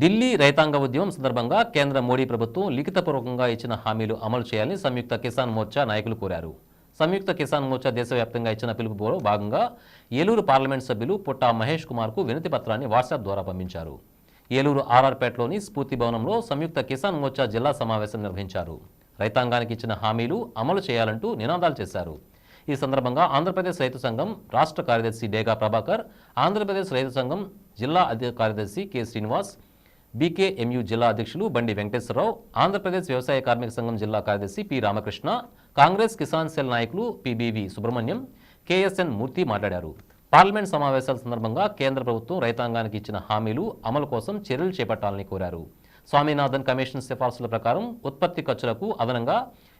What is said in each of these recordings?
ఢిల్లీ రైతాంగ ఉద్యమం సందర్భంగా కేంద్ర మోడీ ప్రభుత్వం లిఖితపూర్వకంగా ఇచ్చిన హామీలు అమలు చేయాలని సంయుక్త కిసాన్ మోర్చా నాయకులు కోరారు. సంయుక్త కిసాన్ మోర్చా దేశవ్యాప్తంగా ఇచ్చిన పిలుపులో భాగంగా ఏలూరు పార్లమెంట్ సభ్యులు పుట్టా మహేష్ కుమార్కు వినతి పత్రాన్ని వాట్సాప్ ద్వారా పంపించారు. ఏలూరు ఆర్ఆర్పేటలోని స్ఫూర్తి భవనంలో సంయుక్త కిసాన్ మోర్చా జిల్లా సమావేశం నిర్వహించారు. రైతాంగానికి ఇచ్చిన హామీలు అమలు చేయాలంటూ నినాదాలు చేశారు. ఈ సందర్భంగా ఆంధ్రప్రదేశ్ రైతు సంఘం రాష్ట్ర కార్యదర్శి డేగా ప్రభాకర్ ఆంధ్రప్రదేశ్ రైతు సంఘం జిల్లా అధిక కార్యదర్శి కె శ్రీనివాస్ బీకేఎంయు జిల్లా అధ్యక్షులు బండి వెంకటేశ్వరరావు ఆంధ్రప్రదేశ్ వ్యవసాయ కార్మిక సంఘం జిల్లా కార్యదర్శి పి రామకృష్ణ కాంగ్రెస్ కిసాన్ సెల్ నాయకులు పిబివి సుబ్రహ్మణ్యం కేఎస్ఎన్ మూర్తి మాట్లాడారు. పార్లమెంట్ సమావేశాల సందర్భంగా కేంద్ర ప్రభుత్వం రైతాంగానికి ఇచ్చిన హామీలు అమలు కోసం చర్యలు చేపట్టాలని కోరారు. స్వామినాథన్ కమిషన్ సిఫార్సుల ప్రకారం ఉత్పత్తి ఖర్చులకు అదనంగా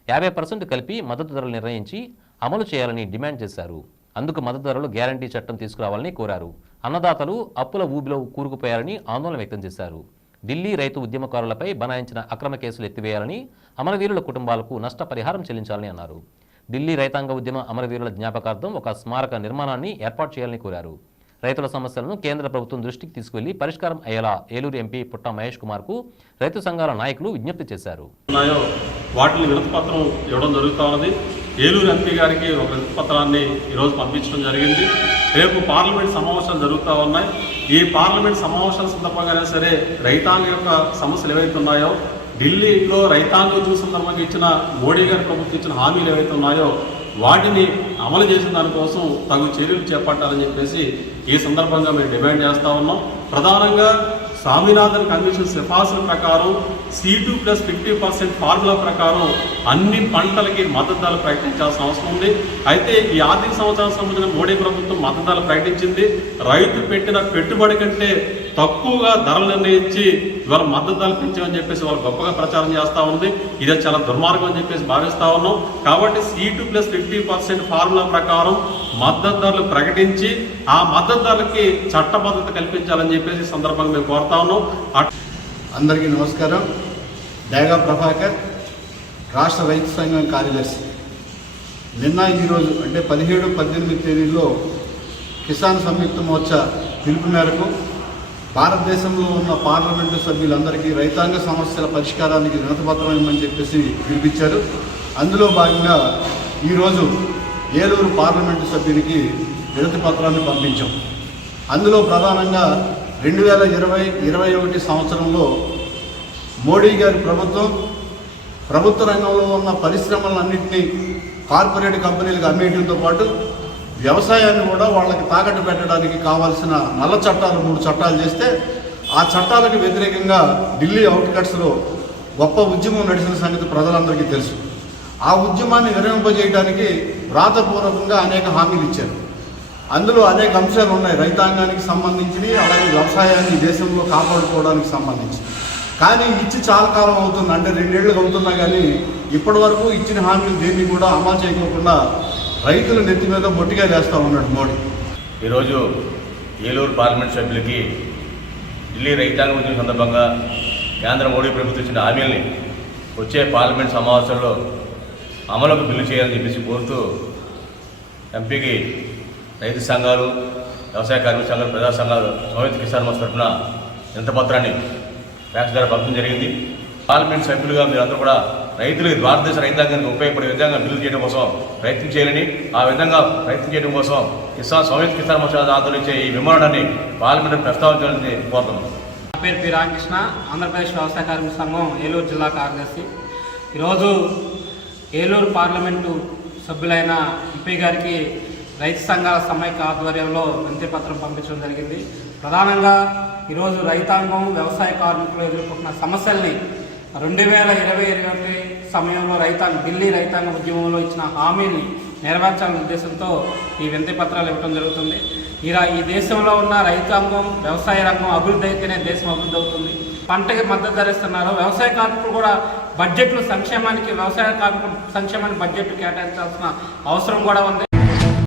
యాభై పర్సెంట్ కలిపి మద్దతు ధరలు నిర్ణయించి అమలు చేయాలని డిమాండ్ చేశారు. అందుకు మద్దతు ధరలు గ్యారంటీ చట్టం తీసుకురావాలని కోరారు. అన్నదాతలు అప్పుల ఊబిలో కూరుకుపోయారని ఆందోళన వ్యక్తం చేశారు. ఢిల్లీ రైతు ఉద్యమకారులపై బనాయించిన అక్రమ కేసులు ఎత్తివేయాలని అమరవీరుల కుటుంబాలకు నష్టపరిహారం చెల్లించాలని అన్నారు. ఢిల్లీ రైతాంగ ఉద్యమ అమరవీరుల జ్ఞాపకార్థం ఒక స్మారక నిర్మాణాన్ని ఏర్పాటు చేయాలని కోరారు. రైతుల సమస్యలను కేంద్ర ప్రభుత్వం దృష్టికి తీసుకువెళ్ళి పరిష్కారం అయ్యేలా ఏలూరు ఎంపీ పుట్ట మహేష్ కుమార్కు రైతు సంఘాల నాయకులు విజ్ఞప్తి చేశారు. ఉన్నాయో వాటిని వినతిపత్రం ఇవ్వడం జరుగుతూ ఉన్నది. ఏలూరు ఎంపీ గారికి ఒక వినతిపత్రాన్ని ఈరోజు పంపించడం జరిగింది. రేపు పార్లమెంట్ సమావేశాలు జరుగుతూ ఉన్నాయి. ఈ పార్లమెంట్ సమావేశాల సందర్భంగానే సరే రైతాంగ యొక్క సమస్యలు ఏవైతే ఉన్నాయో ఢిల్లీలో రైతాంగ ఉద్యమ సందర్భంగా ఇచ్చిన మోడీ గారి ప్రభుత్వం ఇచ్చిన హామీలు ఏవైతే ఉన్నాయో వాటిని అమలు చేసిన దానికోసం తగు చర్యలు చేపట్టాలని చెప్పేసి ఈ సందర్భంగా మేము డిమాండ్ చేస్తూ ఉన్నాం. ప్రధానంగా స్వామినాథన్ కమిషన్ సిఫార్సుల ప్రకారం C two plus fifty percent formula ప్రకారం అన్ని పంటలకి మద్దతు ప్రకటించాల్సిన అవసరం ఉంది. అయితే ఈ ఆర్థిక సంవత్సరానికి సంబంధించిన మోడీ ప్రభుత్వం మద్దతు ప్రకటించింది. రైతు పెట్టిన పెట్టుబడి కంటే తక్కువగా ధరలు నిర్ణయించి ఇవాళ మద్దతు ధరలు పెంచామని చెప్పేసి వాళ్ళు గొప్పగా ప్రచారం చేస్తూ ఉంది. ఇది చాలా దుర్మార్గం అని చెప్పేసి భావిస్తూ ఉన్నాం. కాబట్టి C two plus fifty percent formula ప్రకారం మద్దతు ధరలు ప్రకటించి ఆ మద్దతు ధరలకి చట్టబద్ధత కల్పించాలని చెప్పేసి సందర్భంగా మేము కోరుతా ఉన్నాం. అందరికీ నమస్కారం. డేగా ప్రభాకర్ రాష్ట్ర రైతు సంఘం కార్యదర్శి. నిన్న ఈరోజు అంటే పదిహేడు పద్దెనిమిది తేదీల్లో కిసాన్ సంయుక్త మోర్చా పిలుపు మేరకు భారతదేశంలో ఉన్న పార్లమెంటు సభ్యులందరికీ రైతాంగ సమస్యల పరిష్కారానికి వినతపత్రం ఇవ్వమని చెప్పేసి పిలిపించారు. అందులో భాగంగా ఈరోజు ఏలూరు పార్లమెంటు సభ్యునికి వినతి పత్రాన్ని పంపించాం. అందులో ప్రధానంగా రెండు వేల ఇరవై ఇరవై ఒకటి సంవత్సరంలో మోడీ గారి ప్రభుత్వం ప్రభుత్వ రంగంలో ఉన్న పరిశ్రమలన్నింటినీ కార్పొరేట్ కంపెనీలకు అమ్మేయడంతో పాటు వ్యవసాయాన్ని కూడా వాళ్ళకి తాకట్టు పెట్టడానికి కావాల్సిన నల్ల చట్టాలు మూడు చట్టాలు చేస్తే ఆ చట్టాలకు వ్యతిరేకంగా ఢిల్లీ అవుట్కట్స్లో గొప్ప ఉద్యమం నడిచిన సంగతి ప్రజలందరికీ తెలుసు. ఆ ఉద్యమాన్ని విరమింపజేయడానికి వ్రాతపూర్వకంగా అనేక హామీలు ఇచ్చారు. అందులో అనేక అంశాలు ఉన్నాయి. రైతాంగానికి సంబంధించినవి అలాగే వ్యవసాయాన్ని దేశంలో కాపాడుకోవడానికి సంబంధించి కానీ ఇచ్చి చాలా కాలం అవుతుంది. అంటే రెండేళ్ళు అవుతున్నా కానీ ఇప్పటి వరకు ఇచ్చిన హామీలు దేన్ని కూడా అమలు చేయకోకుండా రైతుల నెత్తి మీద మొట్టిగా చేస్తూ ఉన్నాడు మోడీ. ఈరోజు ఏలూరు పార్లమెంట్ సభ్యులకి ఢిల్లీ రైతాంగం ఉద్యమం సందర్భంగా కేంద్ర మోడీ ప్రభుత్వం ఇచ్చిన హామీల్ని వచ్చే పార్లమెంట్ సమావేశంలో అమలుకు బిల్లు చేయాలని చెప్పేసి కోరుతూ ఎంపీకి రైతు సంఘాలు వ్యవసాయ కార్మిక సంఘాలు ప్రజా సంఘాలు సంయుక్త కిసాన్ మోస్ తరఫున ఎంత పత్రాన్ని ఫ్యాక్స్ ద్వారా పంపడం జరిగింది. పార్లమెంట్ సభ్యులుగా మీరందరూ కూడా రైతులు భారతదేశ రైతాంగానికి ఉపయోగపడే విధంగా బిల్లు చేయడం కోసం ప్రయత్నం చేయాలని ఆ విధంగా ప్రయత్నం చేయడం కోసం కిసాన్ సంయుక్త కిసాన్ మోర్చా ఆందోళించే ఈ విమానాన్ని పార్లమెంట్ ప్రస్తావించాలని కోరుతున్నాం. నా పేరు పి రామకృష్ణ ఆంధ్రప్రదేశ్ వ్యవసాయ కార్మిక సంఘం ఏలూరు జిల్లా కార్యదర్శి. ఈరోజు ఏలూరు పార్లమెంటు సభ్యులైన ఎంపీ గారికి రైతు సంఘాల సమైక్య ఆధ్వర్యంలో వినతి పత్రం పంపించడం జరిగింది. ప్రధానంగా ఈరోజు రైతాంగం వ్యవసాయ కార్మికులు ఎదుర్కొంటున్న సమస్యల్ని రెండు వేల ఇరవై ఇరవై ఒకటి సమయంలో రైతాంగ ఢిల్లీ రైతాంగ ఉద్యమంలో ఇచ్చిన హామీని నెరవేర్చాలనే ఉద్దేశంతో ఈ వినతి పత్రాలు ఇవ్వడం జరుగుతుంది. ఇలా ఈ దేశంలో ఉన్న రైతాంగం వ్యవసాయ రంగం అభివృద్ధి అయితేనే దేశం అభివృద్ధి అవుతుంది. పంటకి మద్దతు ధరిస్తున్నారు. వ్యవసాయ కార్మికులు కూడా బడ్జెట్లు సంక్షేమానికి వ్యవసాయ కార్మికుల సంక్షేమానికి బడ్జెట్ కేటాయించాల్సిన అవసరం కూడా ఉంది.